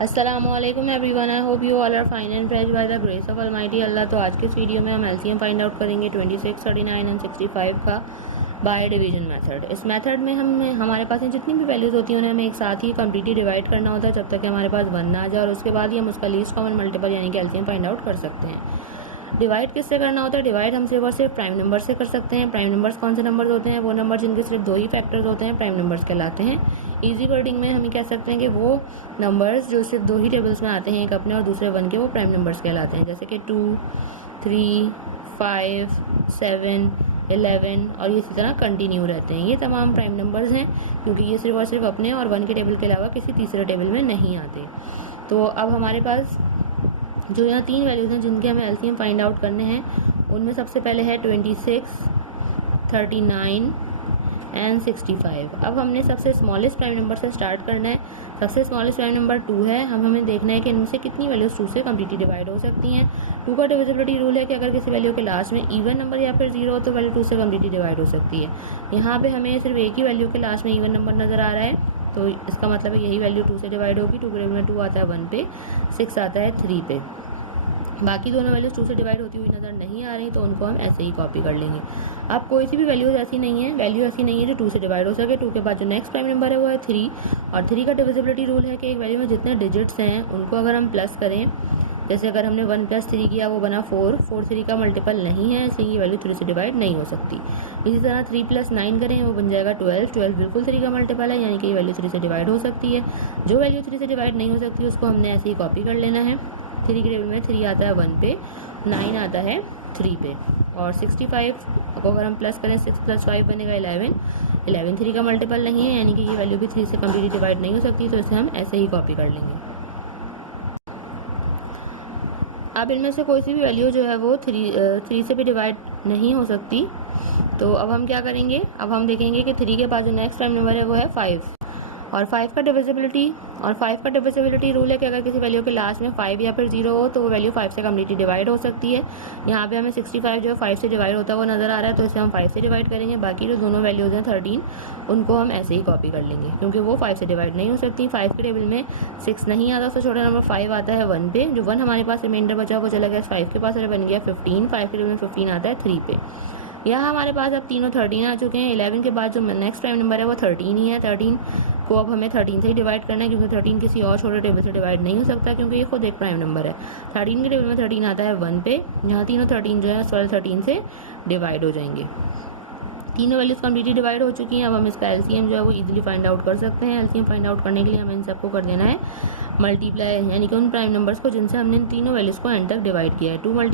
अस्सलामुअलैकुम everyone, I hope you all are fine and fresh by the grace of almighty Allah. तो आज के इस वीडियो में हम एलसीएम फाइंड आउट करेंगे 26, 39 एंड 65 का बाय डिवीजन मेथड। इस मेथड में हमारे पास जितनी भी वैल्यूज होती हैं उन्हें हमें एक साथ ही कम्प्लीटली डिवाइड करना होता है जब तक कि हमारे पास 1 ना आ जाए, और उसके बाद ही हम उसका लीस्ट कॉमन मल्टीपल यानी कि एलसीएम फाइंड आउट कर सकते हैं। डिवाइड किससे करना होता है? डिवाइड हम सिर्फ और सिर्फ प्राइम नंबर से कर सकते हैं। प्राइम नंबर्स कौन से नंबर्स होते हैं? वो नंबर जिनके सिर्फ 2 ही फैक्टर्स होते हैं प्राइम नंबर्स कहलाते हैं। इजी वर्डिंग में हम कह सकते हैं कि वो नंबर्स जो सिर्फ 2 ही टेबल्स में आते हैं, एक अपने और दूसरे 1 के, वो प्राइम नंबर्स कहलाते हैं। जैसे कि 2, 3, 5, 7, 11 और इसी तरह कंटिन्यू रहते हैं। ये तमाम प्राइम नंबर्स हैं क्योंकि ये सिर्फ और सिर्फ अपने और 1 के टेबल के अलावा किसी तीसरे टेबल में नहीं आते। तो अब हमारे पास जो यहाँ 3 वैल्यूज़ हैं जिनके हमें एलसीएम फाइंड आउट करने हैं, उनमें सबसे पहले है 26, 39 एंड 65। अब हमने सबसे स्मॉलेस्ट प्राइम नंबर से स्टार्ट करना है। सबसे स्मॉलेस्ट प्राइम नंबर 2 है। हमें देखना है कि इनमें से कितनी वैल्यूज 2 से कम्प्लीटली डिवाइड हो सकती हैं। 2 का डिविजिबिलिटी रूल है कि अगर किसी वैल्यू के लास्ट में इवन नंबर या फिर 0 हो तो वैल्यू 2 से कम्प्लीटली डिवाइड हो सकती है। यहाँ पे हमें सिर्फ एक ही वैल्यू के लास्ट में इवन नंबर नज़र आ रहा है, तो इसका मतलब है यही वैल्यू 2 से डिवाइड होगी। 2 के टेबल में 2 आता है 1 पे, 6 आता है 3 पे। बाकी दोनों वैल्यूज 2 से डिवाइड होती हुई नज़र नहीं आ रही, तो उनको हम ऐसे ही कॉपी कर लेंगे। अब कोई सी भी वैल्यूज ऐसी नहीं है, वैल्यू ऐसी नहीं है जो 2 से डिवाइड हो सके। 2 के बाद जो नेक्स्ट प्राइम नंबर है वो है 3, और 3 का डिविजिबिलिटी रूल है कि एक वैल्यू में जितने डिजिट्स हैं उनको अगर हम प्लस करें, जैसे अगर हमने 1 + 3 किया वो बना 4, 4 3 का मल्टीपल नहीं है, इसलिए ये वैल्यू 3 से डिवाइड नहीं हो सकती। इसी तरह 3 + 9 करें वो बन जाएगा 12, 12 बिल्कुल 3 का मल्टीपल है, यानी कि ये वैल्यू 3 से डिवाइड हो सकती है। जो वैल्यू 3 से डिवाइड नहीं हो सकती उसको हमने ऐसे ही कॉपी कर लेना है। 3 के टेबल में 3 आता है 1 पे, 9 आता है 3 पे, और 65 को अगर हम प्लस करें 6 + 5 बनेगा 11, 11 3 का मल्टीपल नहीं है, यानी कि ये वैल्यू भी 3 से कम्प्लीटली डिवाइड नहीं हो सकती, तो इसे हम ऐसे ही कॉपी कर लेंगे। अब इनमें से कोई सी भी वैल्यू जो है वो 3 से भी डिवाइड नहीं हो सकती, तो अब हम क्या करेंगे? अब हम देखेंगे कि 3 के बाद जो नेक्स्ट प्राइम नंबर है वो है 5, और 5 का डिविजिबिलिटी रूल है कि अगर किसी वैल्यू के लास्ट में 5 या फिर 0 हो तो वो वैल्यू 5 से कम्प्लीटली डिवाइड हो सकती है। यहाँ पे हमें 65 जो है 5 से डिवाइड होता हुआ नज़र आ रहा है, तो इसे हम 5 से डिवाइड करेंगे। बाकी जो दोनों वैल्यूज़ हैं 13, उनको हम ऐसे ही कॉपी कर लेंगे क्योंकि वो 5 से डिवाइड नहीं हो सकती। 5 के टेबल में 6 नहीं आता, तो छोटा नंबर 5 आता है 1 पे। जो 1 हमारे पास रिमाइंडर बचा वो चला गया 5 के पास, और बन गया 15। 5 के टेबल में 15 आता है 3 पे। यहाँ हमारे पास अब तीनों 13 आ चुके हैं। 11 के बाद जो नेक्स्ट प्राइम नंबर है वो 13 ही है। 13 को अब हमें 13 से ही डिवाइड करना है क्योंकि 13 किसी और छोटे टेबल से डिवाइड नहीं हो सकता क्योंकि ये खुद एक प्राइम नंबर है। 13 के टेबल में 13 आता है 1 पे। यहाँ तीनों 13 जो है 13 से डिवाइड हो जाएंगे। तीनों वैल्यूज कम्प्लीटली डिवाइड हो चुकी हैं। अब हम इसका एलसीएम जो है वो इजीली फाइंड आउट कर सकते हैं। एलसीएम फाइंड आउट करने के लिए हमें इन सबको कर देना है मल्टीप्लाई, यानी कि उन प्राइम नंबर्स को जिनसे हमने इन तीनों वैल्यूज को एंड तक डिवाइड किया है। 2 ×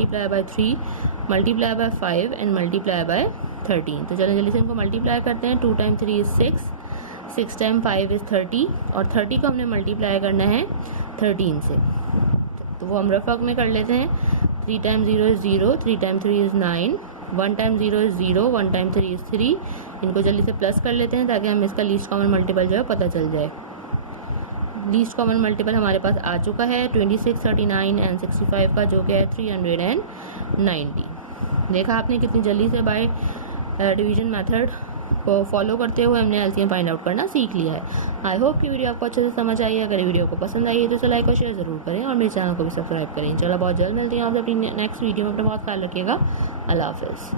3 × 5 एंड × 13। तो चलिए जल्दी से इनको मल्टीप्लाई करते हैं। 2 × 3 = 6, 6 × 5 = 30, और 30 को हमने मल्टीप्लाई करना है 13 से, तो वो हम रफ वर्क में कर लेते हैं। 3 × 0 = 0, 3 × 3 = 9, 1 × 0 = 0, 1 × 3 = 3। इनको जल्दी से प्लस कर लेते हैं ताकि हमें इसका लीस्ट कॉमन मल्टीपल जो है पता चल जाए। लीस्ट कॉमन मल्टीपल हमारे पास आ चुका है 26, 39 एंड 65 का, जो कि है 390। देखा आपने कितनी जल्दी से बाय डिवीजन मेथड को फॉलो करते हुए हमने एलसीएम फाइंड आउट करना सीख लिया है। आई होप कि वीडियो आपको अच्छे से समझ आई है। अगर वीडियो को पसंद आई है तो इसे लाइक और शेयर जरूर करें, और मेरे चैनल को भी सब्सक्राइब करें। चलो बहुत जल्द मिलते हैं आपसे अपनी नेक्स्ट वीडियो में। अपना बहुत ख्याल रखिएगा। अल्लाह हाफिज़।